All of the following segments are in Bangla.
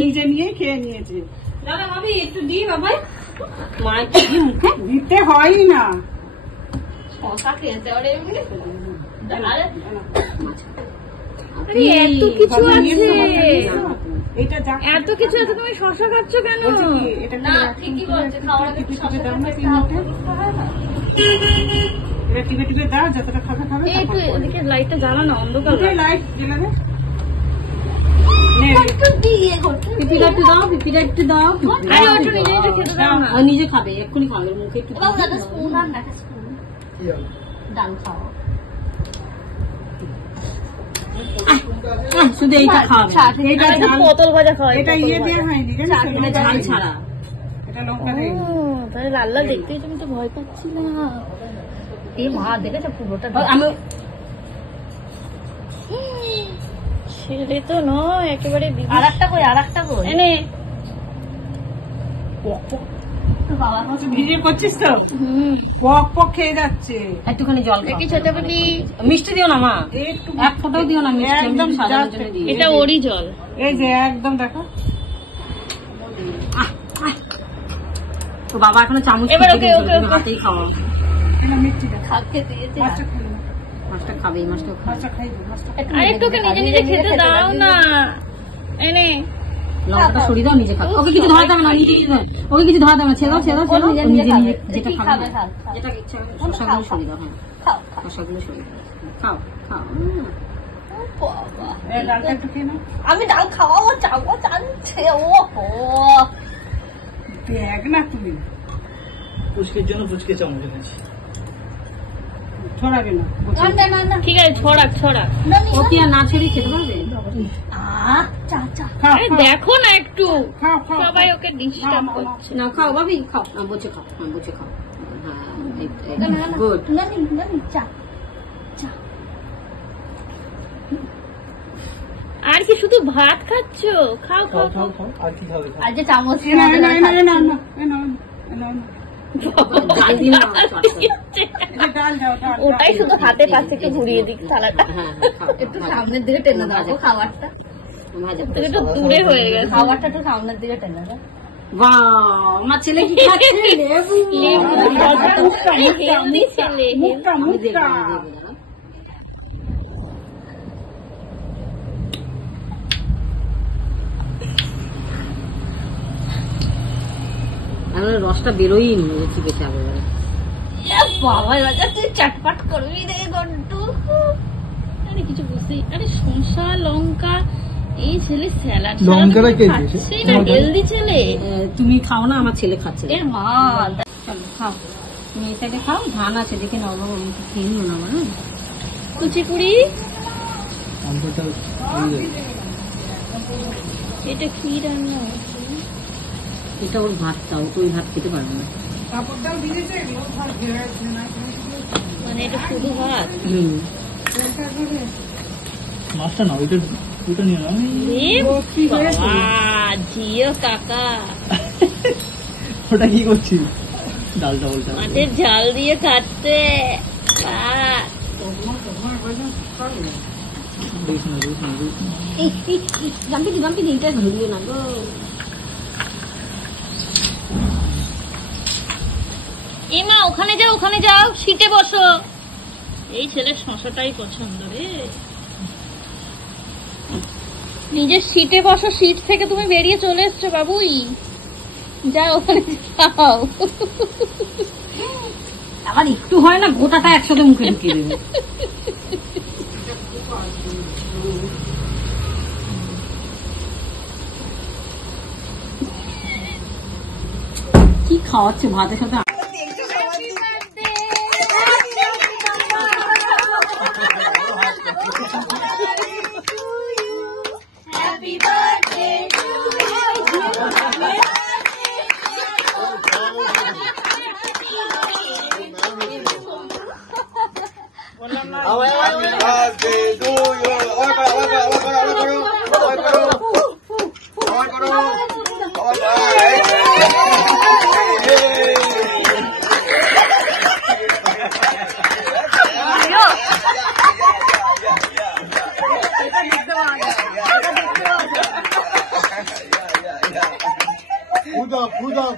নিজে নিয়ে খেয়ে নিয়েছে। দাদা ভাবি একটু দিই বাবা, মা মুখে দিতে হয় না। শশা খেয়েছে ওরে এমনি। এত কিছু আছে, এটা এত কিছু আছে, তুমি শশা খাচ্ছ কেন? না ঠিকই বলছে, খাওয়ার আগে একটু শশা খেতে হয় না। এটা টিপে টিপে দাও, যতটা খাবে খাবে। একটু এদিকে লাইটটা জ্বালা না, অন্ধকার। লাইট জ্বালাবে। পিপিটা একটু দাও, পিপিটা একটু দাও। আরে ওটা নিজে নিজে খেতে দাও না। নিজে খাবে, এক্ষুনি খাবে, মুখে একটু ডাল খাও। শুধু এইটা খাবে, এটা পটল ভাজা খাওয়া, এটা ইয়ে দেওয়া হয়নি, এটা ঝাল ছাড়া। এটা লঙ্কা দেয়। তাহলে লাল লাল দেখতেই তুমি তো ভয় পাচ্ছি না। এই মা দেখেছো পুরোটা? আমি ছেলে তো নয় একেবারে। আর একটা কই এনে বাবা ভিডিও করছিস তো? পক পক খেয়ে যাচ্ছে। একটুখানি জল কি ছোটাপটি মিষ্টি দিও না মা, একটু এক ফোঁটাও দিও না মিষ্টি, একদম সাজানোর জন্য দিই। এটা ওরই জল। এই যে একদম দেখো। তো বাবা এখনো চামচ এবার ওকে হাতেই খাওয়া। মিষ্টিটা খেতে দিয়েছে, মাছটা খাই না। মাছটা খাবে, এই মাছটা মাছটা খাইবো, মাছটা আরে একটু ওকে নিজে নিজে খেতে দাও না। এনে লঙ্কাটা সরিয়ে দাও, নিজে খাবে। ওকে কিছু ধরাতে হবে না, নিজে ওকে কিছু ধরাতে হবে না, ছেড়ে দাও নিজে নিজে যেটা খাবে, যেটা ইচ্ছা শশাগুলো সরিয়ে দাও। হ্যাঁ শশাগুলো সরিয়ে দাও, খাও খাও। ডালটা একটু খেয়ে নাও। আমি ডাল খাওয়াবো, চাবো জানছে। ও দেখ না তুমি, পুচকের জন্য পুচকে চামচ এনেছি। ছড়াবে না। ঠিক আছে, ছড়াক। ও কি আর না ছড়িয়ে খেতে পারবে? খাও আরে দেখো না একটু, খাও খাও। সবাই ওকে ডিস্টার্ব করছে। না খাও ভাবি, খাও, বসে খাও, বসে খাও। হ্যাঁ গুড। আর কি শুধু ভাত খাচ্ছ? খাও খাও খাও। আর কি খাবে? আর যে চামচ ডাল দিয়ে নাও। ডাল দাও, ডাল। ওটাই শুধু হাতে পাচ্ছে, একটু ঘুরিয়ে দিক থালাটা। একটু সামনের দিকে টেনে দাও খাবারটা, একটু দূরে হয়ে গেছে। খাবারটা একটু সামনের দিকে টেনে দাও। বাহ, আমার ছেলে কি খাচ্ছে? লেবু। হেলদি ছেলে। মুখটা মুখটা রসটা বেরোই নি, চিপে চাবে। বাবা রাজা তুই চটপট করবি রে গন্টু। আরে কিছু বুঝতেই, আরে শসা লঙ্কা, এই ছেলে স্যালাড লঙ্কাটা কে দিয়েছে? খাচ্ছেই না, হেলদি ছেলে। তুমি খাও না, আমার ছেলে খাচ্ছে। এর মা চলো খাও, তুমি এটাকে খাও, ধান আছে দেখে নাও বাবা, আমি তো খেয়ে নিও না আমার। কুচিপুরি। লঙ্কাটা এটা কি রান্না হচ্ছে? এটা ওর ভাতটা, ও তো ওই ভাত খেতে পারবে না। কাপড়টাও দিয়েছে, এগুলো ভাত ঘেরা আছে না। মানে এটা শুধু ভাত? মাছটা না, ওইটা নিয়ে নাও। জিও কাকা, ওটা কি করছি? ডালটা বলতে মাছের ঝাল দিয়ে খাচ্ছে। জাম্পি এটা ধরিও না গো। এমা ওখানে যাও, সিটে বসো। এই ছেলের শশাটাই পছন্দ রে। নিজের সিটে বসো, সিট থেকে তুমি বেরিয়ে চলে এসছো বাবুই। যাও ওখানে যাও। আবার একটু হয় না, গোটাটা একসাথে মুখে ঢুকিয়ে দেবে। কি খাওয়াচ্ছে ভাতের সাথে?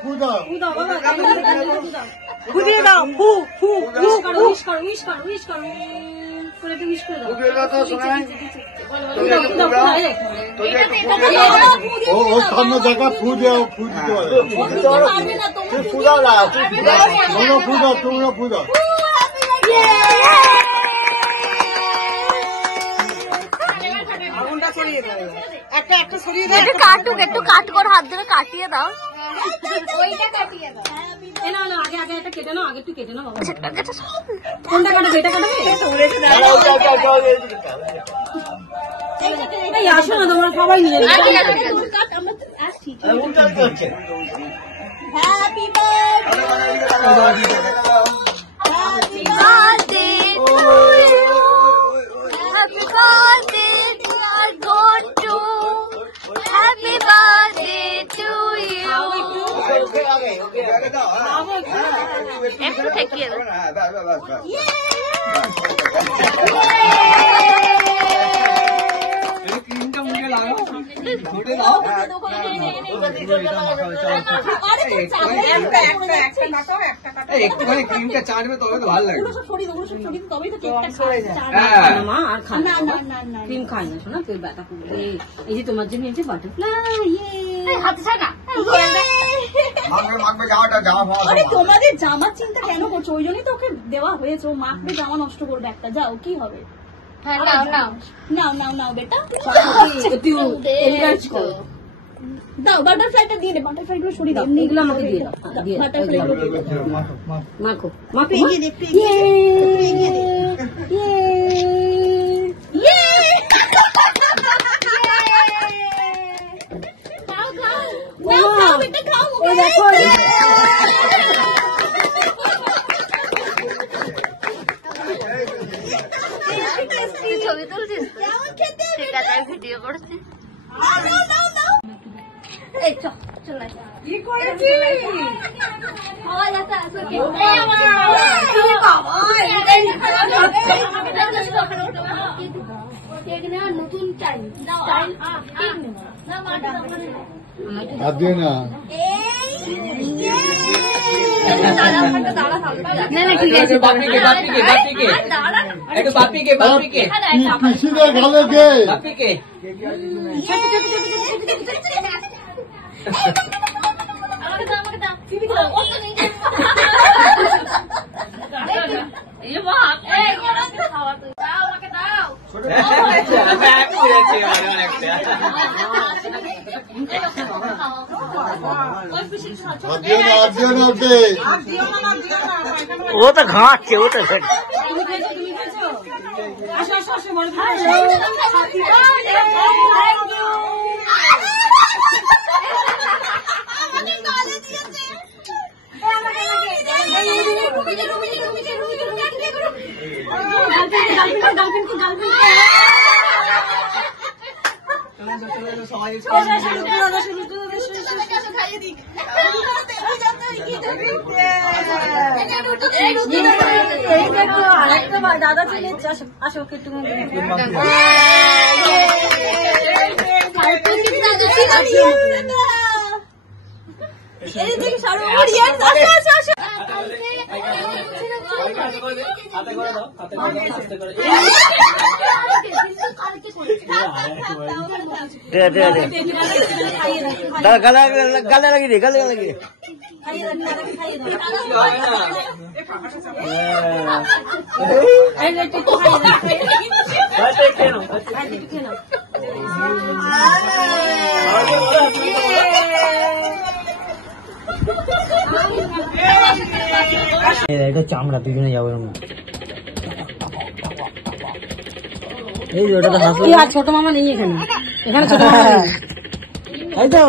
ফু দাও বাবা, ফু দিয়ে দাও, ফু ফু উইশ করো, উইশ করো, উইশ করো, উইশ করো, করে একটু উইশ করে দাও। ও সামনে জায়গা ফু দাও, ফু দিতে হবে। তুই ফু দাও না, তোমরা ফু দাও, তোমরা ফু দাও। আগুনটা সরিয়ে দাও, একটা একটা সরিয়ে দাও। একটু কাটুক, একটু কাট করে হাত ধরে কাটিয়ে দাও। এ না না, আগে আগে এটা কেটে নাও, আগে একটু কেটে নাও বাবা। কোনটা কাটাবে? এটা কাটাবে? এই আসো না, তোমরা সবাই মিলে happy birthday, happy birthday to you, happy birthday dear Gontu, happy birthday to you. একটু ঠেকিয়ে দাও। একটুখানি ক্রিমটা চাটবে তবে তো ভালো লাগে। মা আর খায় না, ক্রিম খায় না, শোনা তুই ব্যথা করবে। এই যে তোমার জন্য হচ্ছে বাটারফ্লাই। হাতে ছাড় না। আরে তোমাদের জামার চিন্তা কেন করছো? ওই জন্যই তো ওকে দেওয়া হয়েছে, ও মাখবে জামা নষ্ট করবে একটা। যাও, কি হবে? হ্যাঁ, নাও নাও নাও নাও নাও বেটা, তুই এনকারেজ কর। দাও বাটারফ্লাইটা দিয়ে দে, বাটারফ্লাই গুলো সরিয়ে দাও। এগুলো আমাকে দিয়ে দাও, দিয়ে দাও। বাটারফ্লাই গুলো দিয়ে দাও। মাখো মাখো। এগিয়ে দে, একটু এগিয়ে দে, একটু এগিয়ে দে। নাও খাও বেটা, খাও। এই দেখো, ছবি তুলছিস? ঠিক আছে, আমি ভিডিও করছি। এই চল চলে কি করেছি? খাওয়া যাচ্ছে আসো কি নতুন চাই হাত দিয়ে না। বাপিকে একটু বাপিকে পিসিদের গালে দে। বাপিকে হাত দিয়ে না, হাত দিয়ে না ওকে। আর দিও না, আর দিও না, পায়খানা ও তো ঘাঁটছে, ও তো তুমি খেয়েছো, তুমি খেয়েছো? আসো আসো আসো, বড় দাদা চলে এসছে, আসো আসো, ওকে একটু গালে লাগিয়ে দে, গালে লাগিয়ে এটা চামড়া, দুজনে যাবো এরকম। এই যে ওটা তো হাসলো। আর ছোট মামা নেই এখানে, এখানে ছোট মামা নেই। এই তো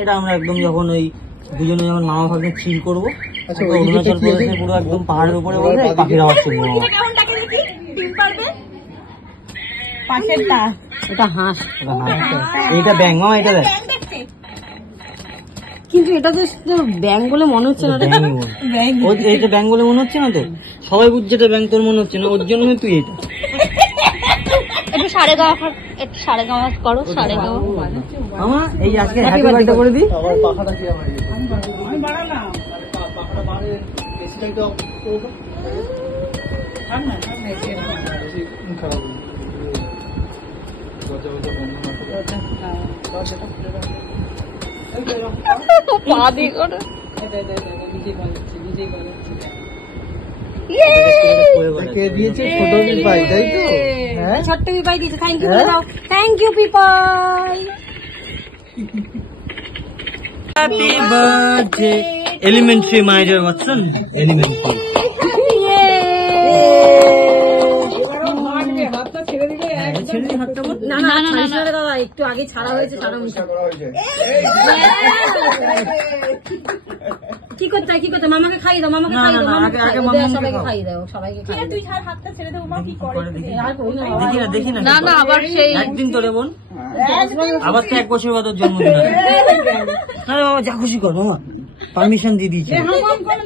এটা আমরা একদম যখন ওই দুজনে যখন মামা ভাগ্নে চিল করবো, অরুণাচল প্রদেশে পুরো একদম পাহাড়ের উপরে বসে পাখির আওয়াজ শুনবো। পাশেরটা এটা হাঁস, এটা ব্যাং মামা, এটা দেখ কিন্তু এটা তো ব্যাং বলে মনে হচ্ছে না। এইটা ব্যাং বলে মনে হচ্ছে না তো, সবাই বুঝছে এটা ব্যাং, তোর মনে হচ্ছে না, ওর জন্য তুই এটা একটু 9:30 একটু সাড়ে গামা করো, সাড়ে গামা। মামা এই আজকে হ্যাপি বার্থডে করে দিই। আবার পাখাটা কি আমার আমি বাড়ালাম। পাখাটা বাড়ে এসিটা একটু অফ করো তো। থাক না, থাক না, এসে না। বেশি খারাপ হয়ে গজা গজা বন্ধ না করে। পা দিয়ে করো। কে দিয়েছে ছোট পিপাই, তাই তো? হ্যাঁ ছোট্ট পিপাই দিয়েছে, থ্যাংক ইউ বলে দাও। Thank you Pipai. Happy birthday elementary my dear Watson, elementary. হাতটা ছেড়ে দিলে না না না না দাদা, একটু আগে ছাড়া হয়েছে, ছাড়া হয়েছে। করা হয়েছে কি করতে হয়, কি করতে হয়? মামাকে খাইয়ে দাও, মামাকে না, খাইয়ে না, দাও, না, মামাকে আগে খাইয়ে দাও, মাম্মাকে সবাইকে খাও। খাইয়ে দাও, সবাইকে খাইয়ে দাও। তুই ছাড়, হাতটা ছেড়ে দে, মা কি করে। আর করি না, দেখি না দেখি না না না, আবার সেই একদিন তোরে বোন, আবার তো 1 বছর বাদ ওর জন্মদিন আছে। আরে বাবা যা খুশি কর মামা, পারমিশন দিয়ে দিয়েছে। হাম হাম করে